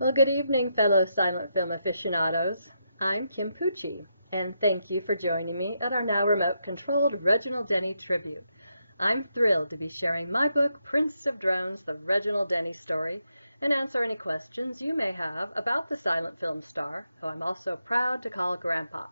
Well, good evening, fellow silent film aficionados. I'm Kim Pucci, and thank you for joining me at our now remote-controlled Reginald Denny tribute. I'm thrilled to be sharing my book, Prince of Drones, the Reginald Denny story, and answer any questions you may have about the silent film star, who I'm also proud to call Grandpa.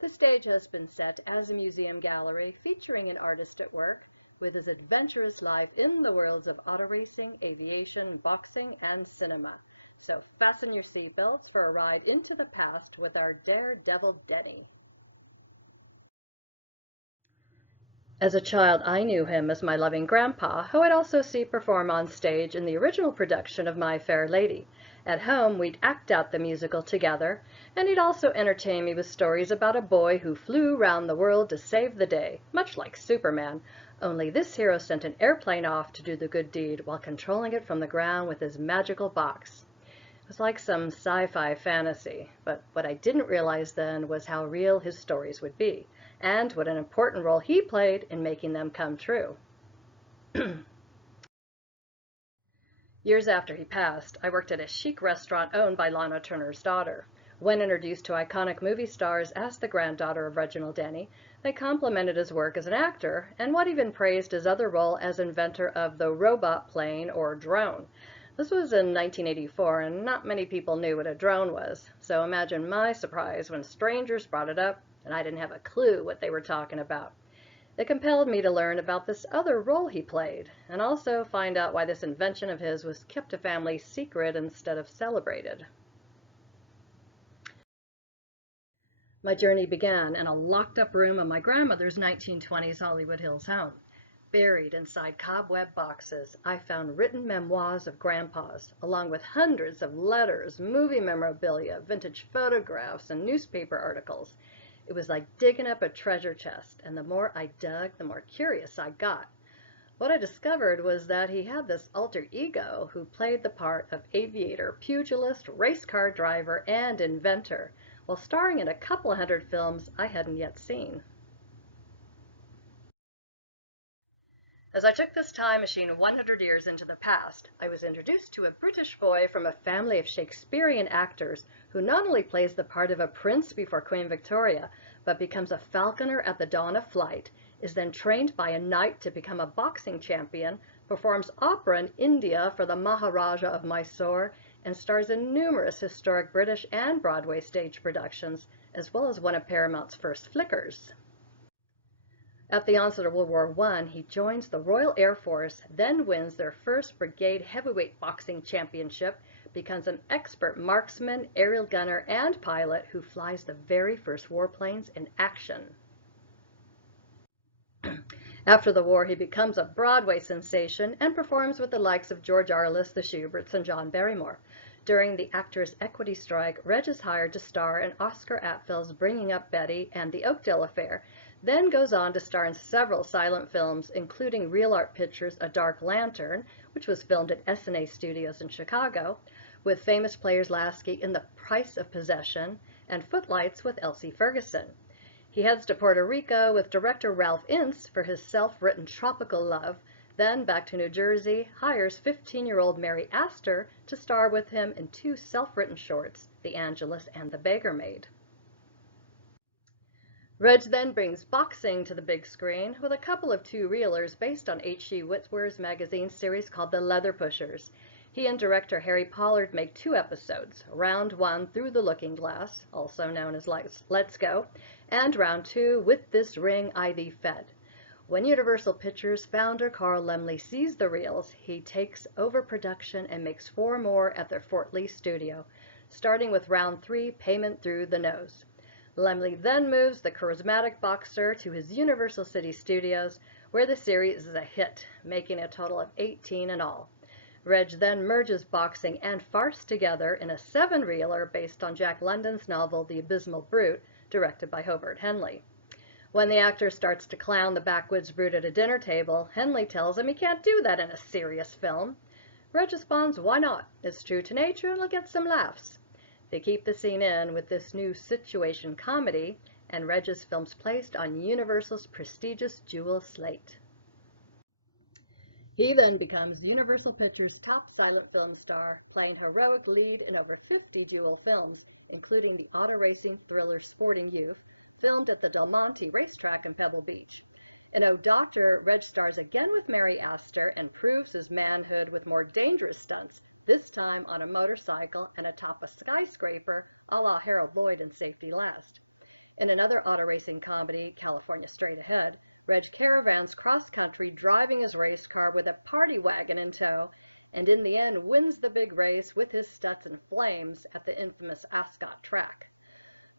The stage has been set as a museum gallery featuring an artist at work with his adventurous life in the worlds of auto racing, aviation, boxing, and cinema. So fasten your seatbelts for a ride into the past with our Daredevil Denny. As a child, I knew him as my loving grandpa, who I'd also see perform on stage in the original production of My Fair Lady. At home, we'd act out the musical together, and he'd also entertain me with stories about a boy who flew round the world to save the day, much like Superman, only this hero sent an airplane off to do the good deed while controlling it from the ground with his magical box. It was like some sci-fi fantasy, but what I didn't realize then was how real his stories would be, and what an important role he played in making them come true. Years after he passed, I worked at a chic restaurant owned by Lana Turner's daughter. When introduced to iconic movie stars as the granddaughter of Reginald Denny, they complimented his work as an actor, and one even praised his other role as inventor of the robot plane or drone. This was in 1984, and not many people knew what a drone was, so imagine my surprise when strangers brought it up and I didn't have a clue what they were talking about. It compelled me to learn about this other role he played, and also find out why this invention of his was kept a family secret instead of celebrated. My journey began in a locked-up room of my grandmother's 1920s Hollywood Hills home. Buried inside cobweb boxes, I found written memoirs of Grandpa's, along with hundreds of letters, movie memorabilia, vintage photographs, and newspaper articles. It was like digging up a treasure chest, and the more I dug, the more curious I got. What I discovered was that he had this alter ego who played the part of aviator, pugilist, race car driver, and inventor, while starring in a couple of hundred films I hadn't yet seen. As I took this time machine 100 years into the past, I was introduced to a British boy from a family of Shakespearean actors who not only plays the part of a prince before Queen Victoria, but becomes a falconer at the dawn of flight, is then trained by a knight to become a boxing champion, performs opera in India for the Maharaja of Mysore, and stars in numerous historic British and Broadway stage productions, as well as one of Paramount's first flickers. At the onset of World War I, he joins the Royal Air Force, then wins their first Brigade Heavyweight Boxing Championship, becomes an expert marksman, aerial gunner, and pilot who flies the very first warplanes in action. After the war, he becomes a Broadway sensation and performs with the likes of George Arliss, the Shuberts, and John Barrymore. During the Actors' Equity Strike, Reg is hired to star in Oscar Apfel's Bringing Up Betty and The Oakdale Affair, then goes on to star in several silent films, including Real Art Pictures' A Dark Lantern, which was filmed at S&A Studios in Chicago, with famous players Lasky in The Price of Possession, and Footlights with Elsie Ferguson. He heads to Puerto Rico with director Ralph Ince for his self-written Tropical Love, then back to New Jersey, hires 15-year-old Mary Astor to star with him in two self-written shorts, The Angelus and The Beggar Maid. Reg then brings boxing to the big screen with a couple of two-reelers based on H.G. Whitwer's magazine series called The Leather Pushers. He and director Harry Pollard make two episodes, Round 1 Through the Looking Glass, also known as Let's Go, and Round 2 With This Ring I Thee Fed. When Universal Pictures founder Carl Laemmle sees the reels, he takes over production and makes 4 more at their Fort Lee studio, starting with Round 3 Payment Through the Nose. Laemmle then moves the charismatic boxer to his Universal City Studios, where the series is a hit, making a total of 18 in all. Reg then merges boxing and farce together in a 7-reeler based on Jack London's novel The Abysmal Brute, directed by Hobart Henley. When the actor starts to clown the backwoods brute at a dinner table, Henley tells him he can't do that in a serious film. Reg responds, "Why not? It's true to nature and it'll get some laughs." They keep the scene in with this new situation comedy, and Reg's films placed on Universal's prestigious Jewel slate. He then becomes Universal Pictures' top silent film star, playing heroic lead in over 50 Jewel films, including the auto-racing thriller Sporting Youth, filmed at the Del Monte racetrack in Pebble Beach. In Oh, Doctor, Reg stars again with Mary Astor and proves his manhood with more dangerous stunts, this time on a motorcycle and atop a skyscraper, a la Harold Lloyd in Safety Last. In another auto-racing comedy, California Straight Ahead, Reg caravans cross-country driving his race car with a party wagon in tow, and in the end wins the big race with his stunts in flames at the infamous Ascot track.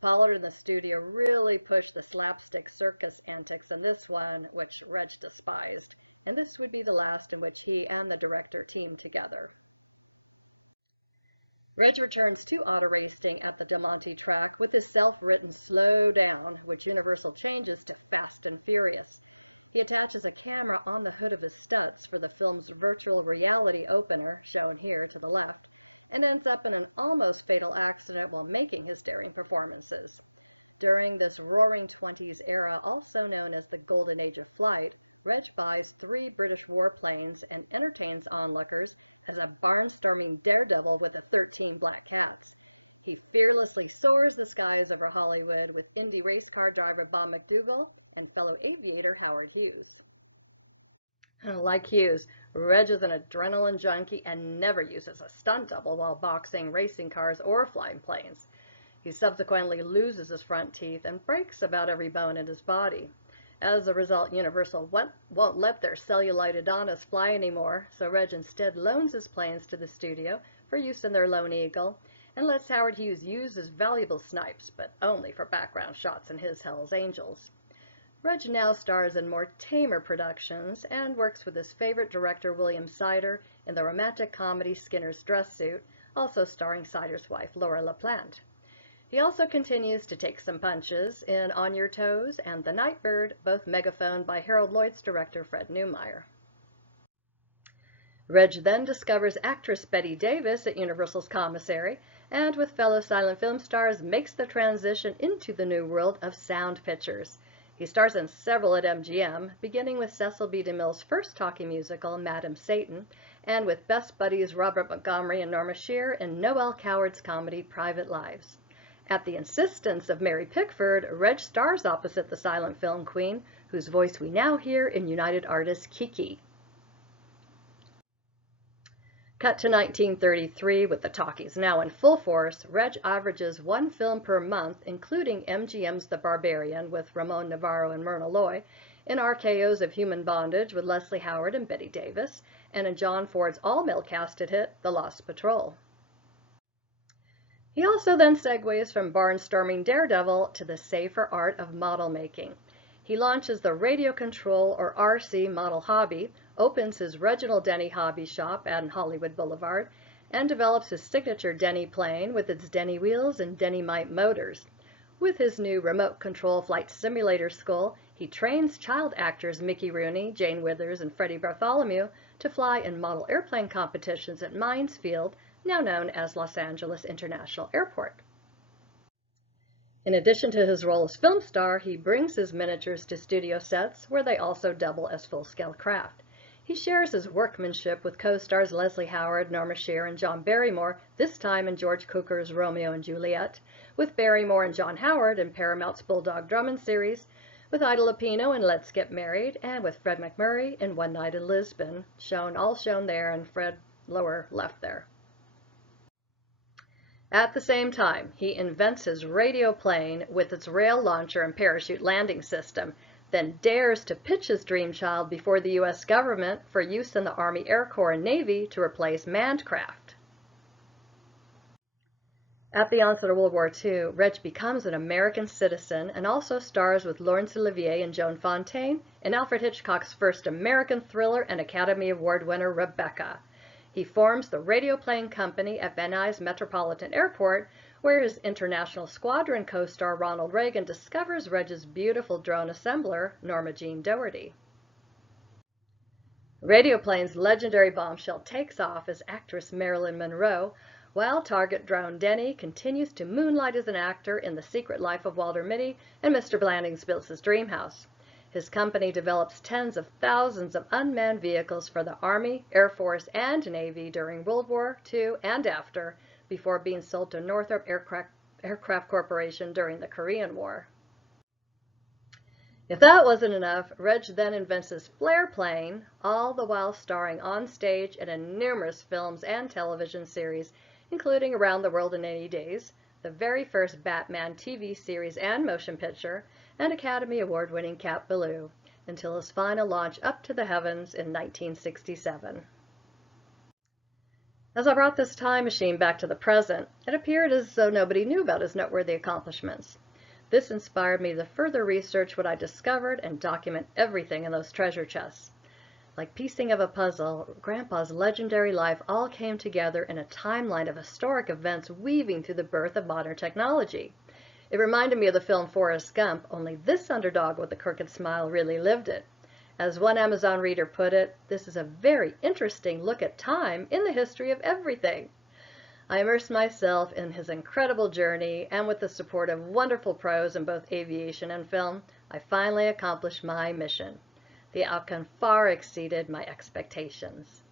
Pollard and the studio really pushed the slapstick circus antics in this one, which Reg despised, and this would be the last in which he and the director teamed together. Reg returns to auto racing at the Del Monte track with his self-written Slow Down, which Universal changes to Fast and Furious. He attaches a camera on the hood of his stunts for the film's virtual reality opener, shown here to the left, and ends up in an almost fatal accident while making his daring performances. During this roaring 20s era, also known as the Golden Age of Flight, Reg buys 3 British warplanes and entertains onlookers as a barnstorming daredevil with the 13 black cats. He fearlessly soars the skies over Hollywood with Indy race car driver Bob McDougall and fellow aviator Howard Hughes. Like Hughes, Reg is an adrenaline junkie and never uses a stunt double while boxing racing cars or flying planes. He subsequently loses his front teeth and breaks about every bone in his body. As a result, Universal won't let their celluloid Adonis fly anymore, so Reg instead loans his planes to the studio for use in their Lone Eagle, and lets Howard Hughes use his valuable snipes, but only for background shots in his Hell's Angels. Reg now stars in more tamer productions and works with his favorite director William Sider in the romantic comedy Skinner's Dress Suit, also starring Sider's wife Laura LaPlante. He also continues to take some punches in On Your Toes and The Nightbird, both megaphoned by Harold Lloyd's director Fred Neumeier. Reg then discovers actress Bette Davis at Universal's commissary, and with fellow silent film stars makes the transition into the new world of sound pictures. He stars in several at MGM, beginning with Cecil B. DeMille's first talkie musical, Madam Satan, and with best buddies Robert Montgomery and Norma Shear in Noel Coward's comedy Private Lives. At the insistence of Mary Pickford, Reg stars opposite the silent film queen, whose voice we now hear in United Artists' Kiki. Cut to 1933, with the talkies now in full force, Reg averages 1 film per month, including MGM's The Barbarian with Ramon Navarro and Myrna Loy, in RKO's of Human Bondage with Leslie Howard and Bette Davis, and in John Ford's all-male casted hit, The Lost Patrol. He also then segues from barnstorming Daredevil to the safer art of model making. He launches the Radio Control or RC model hobby, opens his Reginald Denny hobby shop on Hollywood Boulevard, and develops his signature Denny plane with its Denny wheels and Denny-mite motors. With his new remote control flight simulator school, he trains child actors Mickey Rooney, Jane Withers, and Freddie Bartholomew to fly in model airplane competitions at Mines Field, now known as Los Angeles International Airport. In addition to his role as film star, he brings his miniatures to studio sets where they also double as full-scale craft. He shares his workmanship with co-stars Leslie Howard, Norma Shear, and John Barrymore, this time in George Cukor's Romeo and Juliet, with Barrymore and John Howard in Paramount's Bulldog Drummond series, with Ida Lupino in Let's Get Married, and with Fred MacMurray in One Night in Lisbon, all shown there, and Fred lower left there. At the same time, he invents his radio plane with its rail launcher and parachute landing system, then dares to pitch his dream child before the U.S. government for use in the Army Air Corps and Navy to replace manned craft. At the onset of World War II, Reg becomes an American citizen and also stars with Laurence Olivier and Joan Fontaine in Alfred Hitchcock's first American thriller and Academy Award winner Rebecca. He forms the radio plane company at Van Nuys Metropolitan Airport, where his international squadron co-star Ronald Reagan discovers Reg's beautiful drone assembler, Norma Jean Doherty. Radioplane's legendary bombshell takes off as actress Marilyn Monroe, while target drone Denny continues to moonlight as an actor in The Secret Life of Walter Mitty and Mr. Blandings Builds His Dream House. His company develops tens of thousands of unmanned vehicles for the Army, Air Force, and Navy during World War II and after, before being sold to Northrop Aircraft Corporation during the Korean War. If that wasn't enough, Reg then invents his flare plane, all the while starring on stage and in numerous films and television series, including Around the World in 80 Days, the very first Batman TV series and motion picture, and Academy Award-winning Cat Ballou, until his final launch up to the heavens in 1967. As I brought this time machine back to the present, it appeared as though nobody knew about his noteworthy accomplishments. This inspired me to further research what I discovered and document everything in those treasure chests. Like piecing of a puzzle, Grandpa's legendary life all came together in a timeline of historic events weaving through the birth of modern technology. It reminded me of the film Forrest Gump, only this underdog with a crooked smile really lived it. As one Amazon reader put it, this is a very interesting look at time in the history of everything. I immersed myself in his incredible journey, and with the support of wonderful pros in both aviation and film, I finally accomplished my mission. The outcome far exceeded my expectations.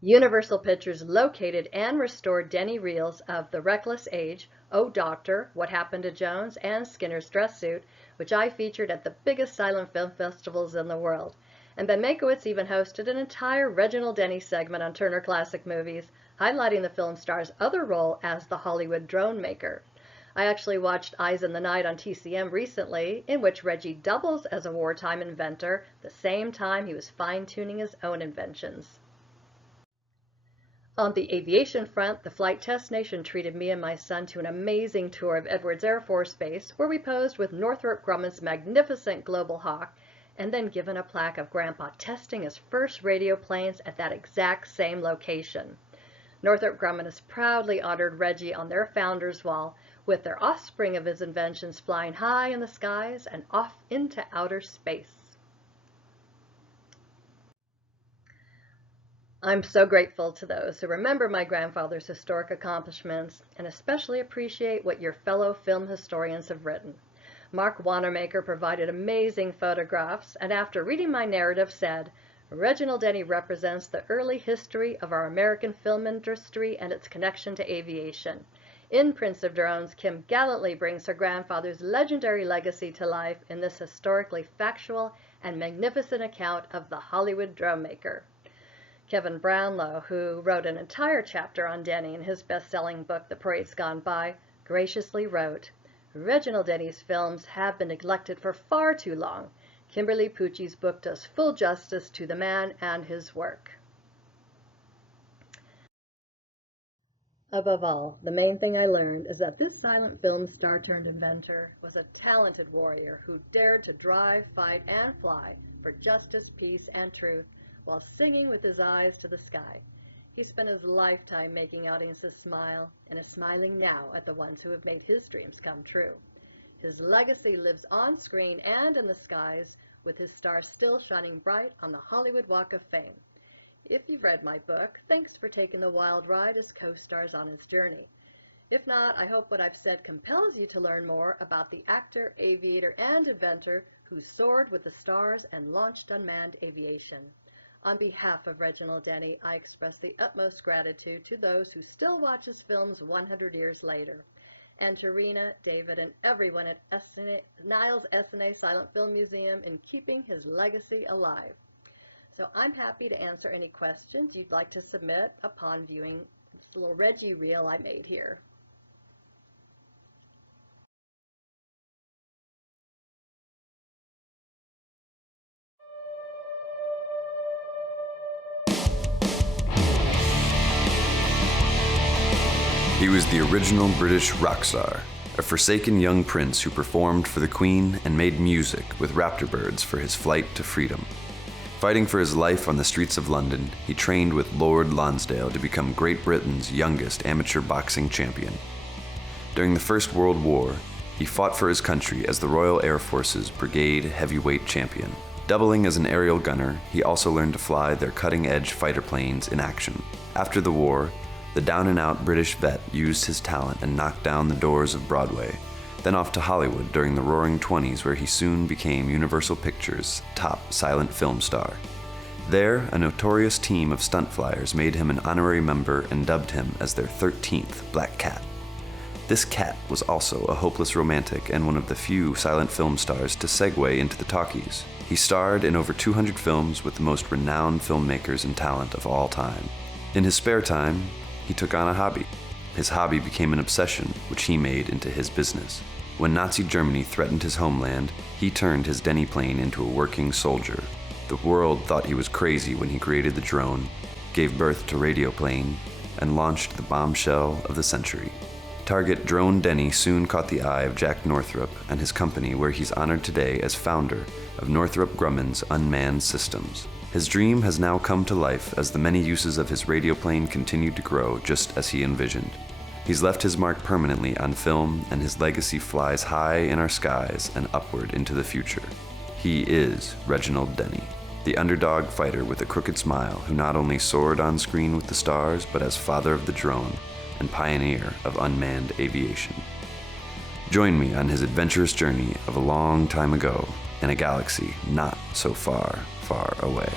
Universal Pictures located and restored Denny reels of The Reckless Age, Oh Doctor, What Happened to Jones, and Skinner's Dress Suit, which I featured at the biggest silent film festivals in the world. And Ben Mankiewicz even hosted an entire Reginald Denny segment on Turner Classic Movies, highlighting the film star's other role as the Hollywood drone maker. I actually watched Eyes in the Night on TCM recently, in which Reggie doubles as a wartime inventor, the same time he was fine-tuning his own inventions. On the aviation front, the Flight Test Nation treated me and my son to an amazing tour of Edwards Air Force Base, where we posed with Northrop Grumman's magnificent Global Hawk, and then given a plaque of Grandpa testing his first radio planes at that exact same location. Northrop Grumman has proudly honored Reggie on their founder's wall, with their offspring of his inventions flying high in the skies and off into outer space. I'm so grateful to those who remember my grandfather's historic accomplishments and especially appreciate what your fellow film historians have written. Mark Wanamaker provided amazing photographs, and after reading my narrative said, Reginald Denny represents the early history of our American film industry and its connection to aviation. In Prince of Drones, Kim gallantly brings her grandfather's legendary legacy to life in this historically factual and magnificent account of the Hollywood drone maker. Kevin Brownlow, who wrote an entire chapter on Denny in his best-selling book, The Parade's Gone By, graciously wrote, Reginald Denny's films have been neglected for far too long. Kimberly Pucci's book does full justice to the man and his work. Above all, the main thing I learned is that this silent film star-turned-inventor was a talented warrior who dared to drive, fight, and fly for justice, peace, and truth while singing with his eyes to the sky. He spent his lifetime making audiences smile and is smiling now at the ones who have made his dreams come true. His legacy lives on screen and in the skies, with his star still shining bright on the Hollywood Walk of Fame. If you've read my book, thanks for taking the wild ride as co-stars on his journey. If not, I hope what I've said compels you to learn more about the actor, aviator, and inventor who soared with the stars and launched unmanned aviation. On behalf of Reginald Denny, I express the utmost gratitude to those who still watch his films 100 years later, and to Rena, David, and everyone at Niles S&A Silent Film Museum in keeping his legacy alive. So I'm happy to answer any questions you'd like to submit upon viewing this little Reggie reel I made here. He was the original British rock star, a forsaken young prince who performed for the Queen and made music with raptor birds for his flight to freedom. Fighting for his life on the streets of London, he trained with Lord Lonsdale to become Great Britain's youngest amateur boxing champion. During the First World War, he fought for his country as the Royal Air Force's Brigade Heavyweight Champion. Doubling as an aerial gunner, he also learned to fly their cutting-edge fighter planes in action. After the war, the down-and-out British vet used his talent and knocked down the doors of Broadway, then off to Hollywood during the Roaring '20s, where he soon became Universal Pictures' top silent film star. There, a notorious team of stunt flyers made him an honorary member and dubbed him as their 13th Black Cat. This cat was also a hopeless romantic and one of the few silent film stars to segue into the talkies. He starred in over 200 films with the most renowned filmmakers and talent of all time. In his spare time, he took on a hobby. His hobby became an obsession, which he made into his business. When Nazi Germany threatened his homeland, he turned his Denny plane into a working soldier. The world thought he was crazy when he created the drone, gave birth to Radioplane, and launched the bombshell of the century. Target Drone Denny soon caught the eye of Jack Northrop and his company, where he's honored today as founder of Northrop Grumman's Unmanned Systems. His dream has now come to life as the many uses of his radioplane continued to grow just as he envisioned. He's left his mark permanently on film, and his legacy flies high in our skies and upward into the future. He is Reginald Denny, the underdog fighter with a crooked smile who not only soared on screen with the stars, but as father of the drone and pioneer of unmanned aviation. Join me on his adventurous journey of a long time ago in a galaxy not so far, far away.